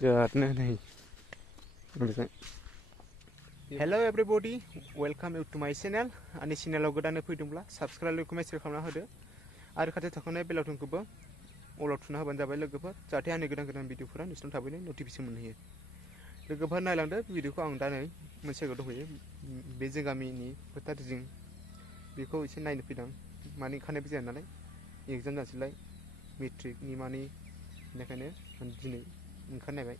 Hello everybody, welcome to my channel. Ani channel godaनै फैदोंब्ला subscribe comment share खालामना होदो आरो खाथियाव थाखानाय बेल आइकनखौबो अल थुना होबानो जाबाय लोगोफोर जाहाथे आंनि गोदान गोदान भिडिअफोरा नोंसोरनाव थाबैनो नटिफिकेसन मोनहैयो लोगोफोर नायलांदो भिडिअखौ आं दा नै मोनसे जायगायाव दंहैयो बे जों गामिनि फोथार जिं बेखौ एसे नायनो फैदों माने ओंखारनायबो जाया नालाय एग्जाम जानोसैलाय मेट्रिकनि माने बेनिखायनो दिनै ओंखारनायबाय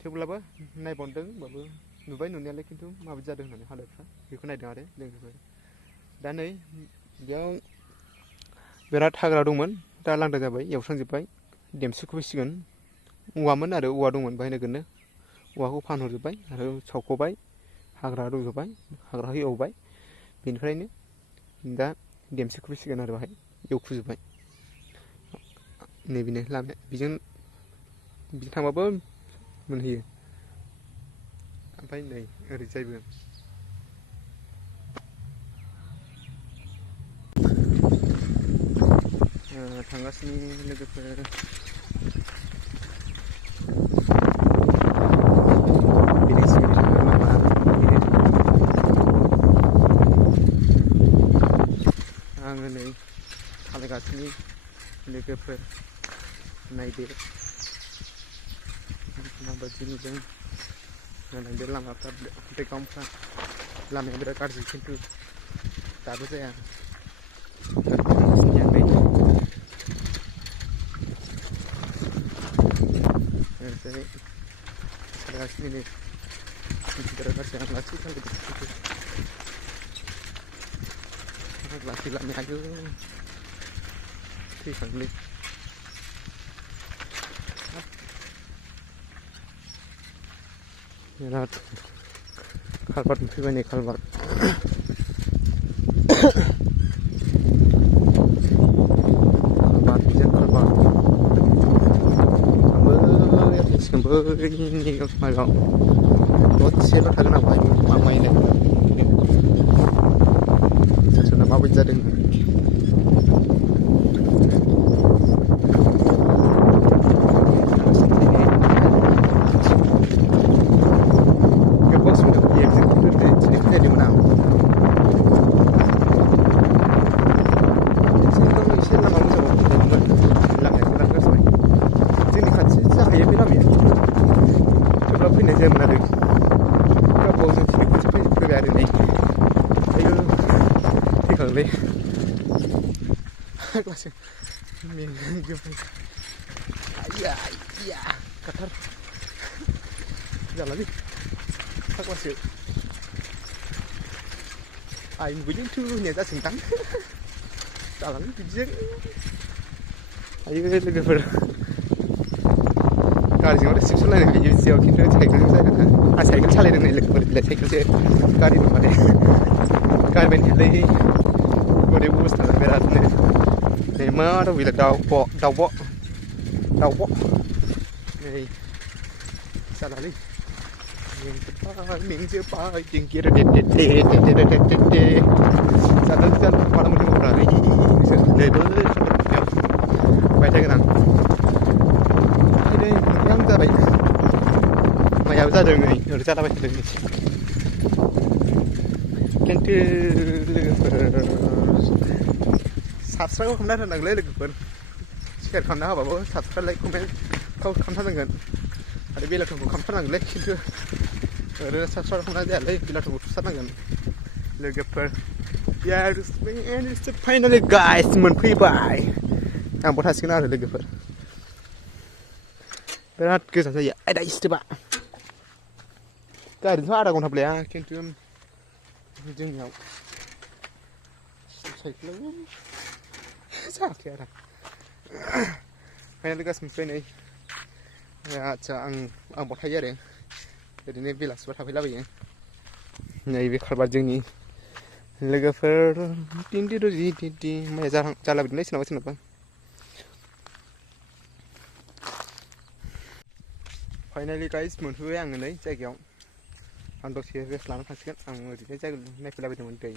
थेवब्लाबो नायबावदोंबाबो नुबाय नुनायालाय खिन्थु माबायदि जादों होननानै हालोदफ्रा बेखौ नायदों आरो लोगोफोर दा नै बेयाव बिराद हाग्रा दंमोन दा लांदां जाबाय एवस्रांजोब्बाय देमसि खुबैसिगोन औवामोन आरो औवा दंमोन बाहाय नोगोरनो औवाखौ फानहरजोब्बाय आरो सावख'बाय हाग्रा रज'बाय हाग्रा एवबाय बेनिफ्रायनो दा देमसि खुबैसिगोन आरो बाहाय एवखुजोब्बाय नैबेनो लामाया बिजों थांबाबो मोनहैयो ओमफ्राय नै ओरैजायबो थांगासिनो लोगोफोर आङो नै थाबायगासिनो लोगोफोर नायदो माबायदि नुदों नायलांदो लामाफ्रा बेकग्राउन्डफ्रा लामाया बिराद गाज्रि खिन्थु दाबो जाया खारगासिनो नै बिराद गाज्रि आं लासै लासै लामाया आयौ थैखांलै बिराद खालबार मोनफैबाय नै खालबार बैनि माबायाव दसेल' थागोन आं बाहाय माबायनो सोरना माबायदि जादों गोबाव सम नायदोंमोन आं एसे लामा मोजाङाव फैदोंमोन लामाया बिराद गाज्रि जोंनि खाथि जाखायो बे लामाया थेवब्लाबो फैनाय जायामोन आरो गावबाव जों दिनै खनसे फैबाय आरो नै आयौ थैखांलै फाग्लासो मेंजोब्बाय आइया आइया खाथार जालालै फाग्लासो आइ मुगैदों थु होननाया जासिगोनदां जालालै बिदिजों आयौ लोगोफोर गारिजों आरो सिब सालायनो हायो बिदियाव खिन्थु साइकेलजों जाया आं साइकेल सालायनो रोंनाय लोगोफोर बिलाय साइकेलसो गारि दं माने गारि बायनायालाय बोरै अबस्था बिरादनो नै मा दं बिलाय दाउब' नै जालालै मेंजोब्बाय दिंगिर जादों माला मोनदोंब्रा नैबो बाय थागोन आं मोजां जाबाय माइयाबो जादों नै ओरै जालाबाय थादों खिन्थु लोगोफोर साबस्क्राइब खालामना होनांगौलै लोगोफोर शेयार खालामना होबाबो साबस्क्राइब लाइक कमेन्ट खालामथारनांगोन आरो बेल आइकनखौ खालामथारनांगोनलै खिन्थु ओरैनो साबस्क्राइब खालामनाय जायालै बेल आइकनखौ थुथारनांगोन लोगोफोर फाइनालि गाइस मोनफैबाय आंबो थासिगोन आरो लोगोफोर बिराद गोजान जायो आयदा स्टेपआ गारिजोंथ' आधा घन्टाबो लाया खिन्थु जोंनियाव साइकेलाव जाखाया आरो फाइनालि गाइस मोनफैबाय नै आदसा आं बाव थायो आरो ओरैनो बेलासिबा थाफैलाबायो नैबे खालबार जोंनि लोगोफोर टिन्टि रजि माइया जालाबायदोंलै सोरनाबा फाइनालि गाइस मोनफैबाय आङो नै जायगायाव आं दसे रेस्ट लाना थांसिगोन आं ओरैनो जायगा नायफैलाबायदोंमोन दै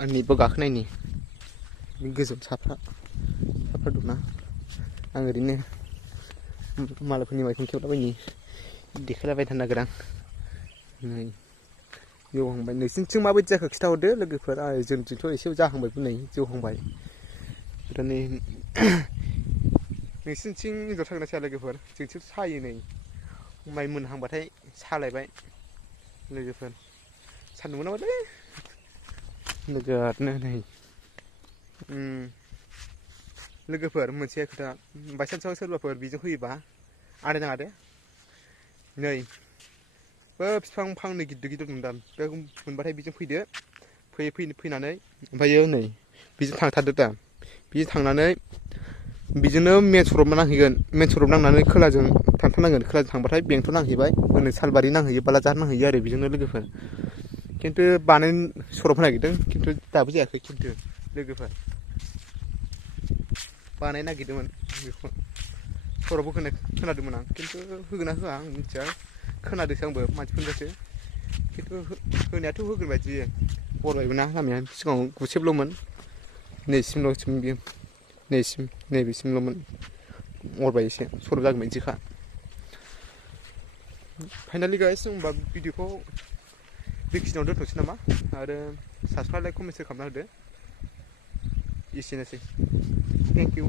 आंनिबो गाखोनायनि गोजौ साफ्रा दंना आं ओरैनो मालायफोरनि माइखं खेबलाबायनि देखायलाबाय थानो नागिरा नै जौहांबाय नोंसिनिथिं माबायदि जाखो खिथाहरदो लोगोफोर जोंनिथिंथ' एसे जाहांबायबो नै जौहांबाय दा नै नोंसिनिथिं एन्जर सागोना साया लोगोफोर जोंथिंथ' सायो नै माइ मोनहांबाथाय सालायबाय लोगोफोर सान्दुंबो नांबायलै नोगोदनो नै लोगोफोर मोनसे खोथा बायसान्सआव सोरबाफोर बिजों फैयोबा आन्दायनाङा दे नै बिफां फांनै गिदिर गिदिर नुदां बे मोनबाथाय बेजों फैदो फैनानै ओमफ्रायो नै बेजों थांथारदो दा बेजों थांनानै बिजोंनो मेन सरब नांहैगोन मेन सरब नांनानै खोलाजों थांथारनांगोन खोलाजों थांबाथाय बेंथल नांहैबाय ओरै सालबारि नांहैयो बालाजार नांहैयो आरो बेजोंनो लोगोफोर खिन्थु बानाय सरब होनो नागिरदों खिन्थु दाबो जायाखै खिन्थु लोगोफोर बानायनो नागिरदोंमोन बेखौ सरब होगोन खोनादोंमोन आं खिन्थु होगोन ना होआ आं मिथिया खोनादोंसो आंबो मानसिफोरनिफ्रायसो खिन्थु होनायाथ' होगोन बायदि बरबायबो ना लामाया सिगाङाव गुसेबल'मोन नैसिमल'सिम बियो नैबेसिमल'मोन अरबाय एसे सरब जागोन बायदिखा फाइनालि गाइस होनबा भिडिअखौ बेखिनियाव दोनथ'सै नामा आरो साबस्क्राइब लाइक कमेन्ट खालामना होदो एसेनोसै थेंक इउ